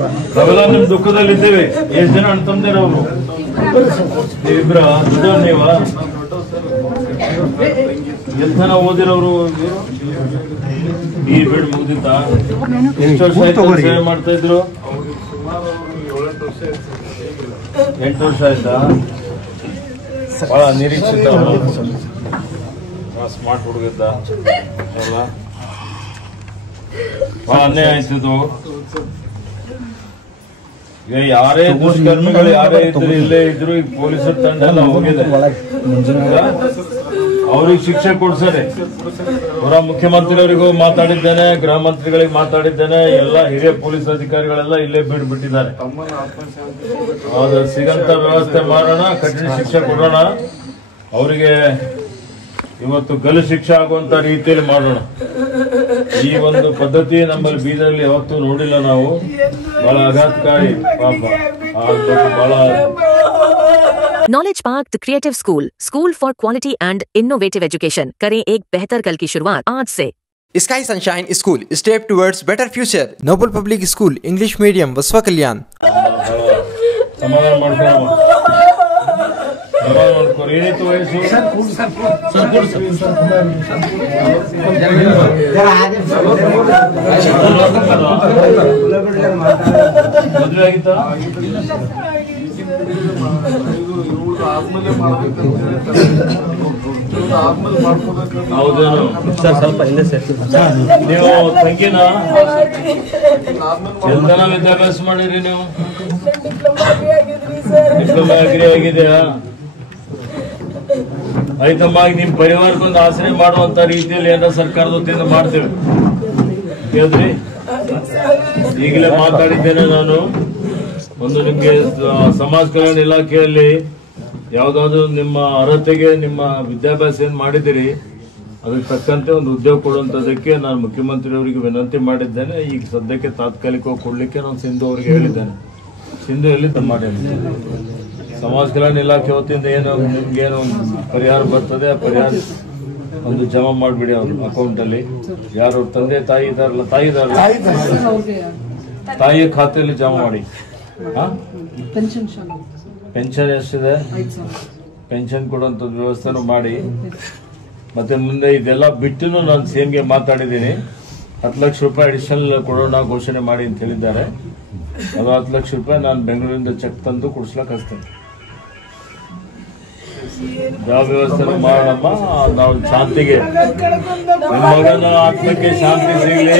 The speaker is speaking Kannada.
ನಾವೆಲ್ಲ ನಿಮ್ ದುಃಖದಲ್ಲಿದ್ದೇವೆ. ಎಷ್ಟು ಜನ ಅಣ್ತಂದಿರ ಅವರು ಇಬ್ರ ನೀವ ಎಷ್ಟು ಜನ ಓದಿರೋರು ಈ ಬಿಡ್ ಮುಗ್ದಿತ್ತ? ಎಷ್ಟು ವರ್ಷ ಸೇವೆ ಮಾಡ್ತಾ ಇದ್ರು? 8 ವರ್ಷ ಆಯ್ತಾ? ಬಹಳ ನಿರೀಕ್ಷಿತ ಸ್ಮಾರ್ಟ್ ಹುಡುಗಿದ್ದ ಬಹಳ ಅನ್ಯಾಯ ಆಯ್ತಿದ್ದು. ಈಗ ಯಾರೇ ದುಷ್ಕರ್ಮಿಗಳು ಯಾರೇ ಇದ್ರು ಇಲ್ಲೇ ಇದ್ರು ಈಗ ಪೊಲೀಸರ ತಂಡ ಎಲ್ಲ ಹೋಗಿದೆ. ಅವ್ರಿಗೆ ಶಿಕ್ಷೆ ಕೊಡ್ಸರೆ ಹೊರ ಮುಖ್ಯಮಂತ್ರಿಯವರಿಗೂ ಮಾತಾಡಿದ್ದೇನೆ, ಗೃಹ ಮಂತ್ರಿಗಳಿಗೆ ಮಾತಾಡಿದ್ದೇನೆ, ಎಲ್ಲ ಹಿರಿಯ ಪೊಲೀಸ್ ಅಧಿಕಾರಿಗಳೆಲ್ಲ ಇಲ್ಲೇ ಬಿಟ್ಬಿಟ್ಟಿದ್ದಾರೆ. ಅದು ಸಿಗಂತ ವ್ಯವಸ್ಥೆ ಮಾಡೋಣ, ಕಠಿಣ ಶಿಕ್ಷೆ ಕೊಡೋಣ, ಅವರಿಗೆ ಇವತ್ತು ಗಲ್ಲು ಶಿಕ್ಷೆ ಆಗುವಂತ ರೀತಿಯಲ್ಲಿ ಮಾಡೋಣ. ಈ ಒಂದು ಪದ್ಧತಿ ನಮ್ಮಲ್ಲಿ ಬೀದರ್ಲಿ ಯಾವತ್ತೂ ನೋಡಿಲ್ಲ ನಾವು. ಬಹಳ ಆಘಾತಕಾರಿ ಪಾಪ. ಬಹಳ knowledge park the creative school for quality and innovative education करें एक बेहतर कल की शुरुआत आज से। Sky sunshine school step towards better future. Noble public school English medium Basavakalyan. समाधान ಏನಿತ್ತು ವಯಸ್ಸು? ಮದುವೆ ಆಗಿತ್ತ? ಹೌದೇನು? ಸ್ವಲ್ಪ ನೀವು ತಂಗಿನ ಎಲ್ಲ ವಿದ್ಯಾಭ್ಯಾಸ ಮಾಡಿರಿ ನೀವು? ಡಿಪ್ಲೊಮಾ ಅಗ್ರಿ ಆಗಿದೆಯಾ? ಆಯ್ತಮ್ಮ, ನಿಮ್ ಪರಿವಾರಕ್ಕೊಂದು ಆಶ್ರಯ ಮಾಡುವಂತ ರೀತಿಯಲ್ಲಿ ಏನಾರ ಸರ್ಕಾರದ ವತಿಯಿಂದ ಮಾಡ್ತೇವೆ. ಕೇಳಿದ್ರಿ? ಈಗಲೇ ಮಾತಾಡಿದ್ದೇನೆ ನಾನು. ಒಂದು ನಿಮ್ಗೆ ಸಮಾಜ ಕಲ್ಯಾಣ ಇಲಾಖೆಯಲ್ಲಿ ಯಾವ್ದಾದ್ರು ನಿಮ್ಮ ಅರ್ಹತೆಗೆ ನಿಮ್ಮ ವಿದ್ಯಾಭ್ಯಾಸ ಏನ್ ಮಾಡಿದಿರಿ ಅದಕ್ಕೆ ತಕ್ಕಂತೆ ಒಂದು ಉದ್ಯೋಗ ಕೊಡುವಂತದಕ್ಕೆ ನಾನು ಮುಖ್ಯಮಂತ್ರಿಯವರಿಗೆ ವಿನಂತಿ ಮಾಡಿದ್ದೇನೆ. ಈಗ ಸದ್ಯಕ್ಕೆ ತಾತ್ಕಾಲಿಕವಾಗಿ ಕೊಡ್ಲಿಕ್ಕೆ ನಾನು ಸಿಂಧು ಅವರಿಗೆ ಹೇಳಿದ್ದೇನೆ. ಸಿಂಧು ಎಲ್ಲಿ ಮಾಡಿ ಸಮಾಜ ಕಲ್ಯಾಣ ಇಲಾಖೆ ವತಿಯಿಂದ ಏನು ನಿಮ್ಗೇನು ಪರಿಹಾರ ಬರ್ತದೆ ಆ ಪರಿಹಾರ ಒಂದು ಜಮಾ ಮಾಡಿಬಿಡಿ ಅವ್ರ ಅಕೌಂಟ್ ಅಲ್ಲಿ. ಯಾರು ತಂದೆ ತಾಯಿ ಇದಾರಲ್ಲ, ತಾಯಿಯ ಖಾತೆಯಲ್ಲಿ ಜಮಾ ಮಾಡಿ. ಪೆನ್ಷನ್ ಎಷ್ಟಿದೆ? ಪೆನ್ಷನ್ ಕೊಡುವಂಥದ್ದು ವ್ಯವಸ್ಥೆನೂ ಮಾಡಿ. ಮತ್ತೆ ಮುಂದೆ ಇದೆಲ್ಲ ಬಿಟ್ಟು ನಾನು ಸಿಎಂಗೆ ಮಾತಾಡಿದ್ದೀನಿ. 10 ಲಕ್ಷ ರೂಪಾಯಿ ಅಡಿಷನಲ್ ಕೊಡೋಣ ಘೋಷಣೆ ಮಾಡಿ ಅಂತ ಹೇಳಿದ್ದಾರೆ. ಅದು 10 ಲಕ್ಷ ರೂಪಾಯಿ ನಾನು ಬೆಂಗಳೂರಿಂದ ಚೆಕ್ ತಂದು ಕೊಡಿಸ್ಲಕ್ಕೆ ಹಚ್ತೇನೆ. ಯಾವ ವ್ಯವಸ್ಥೆ ಮಾಡಮ್ಮ, ನಾವು ಶಾಂತಿಗೆ ನಿಮ್ಮ ಮಗನ ಆತ್ಮಕ್ಕೆ ಶಾಂತಿ ಸಿಗಲಿ.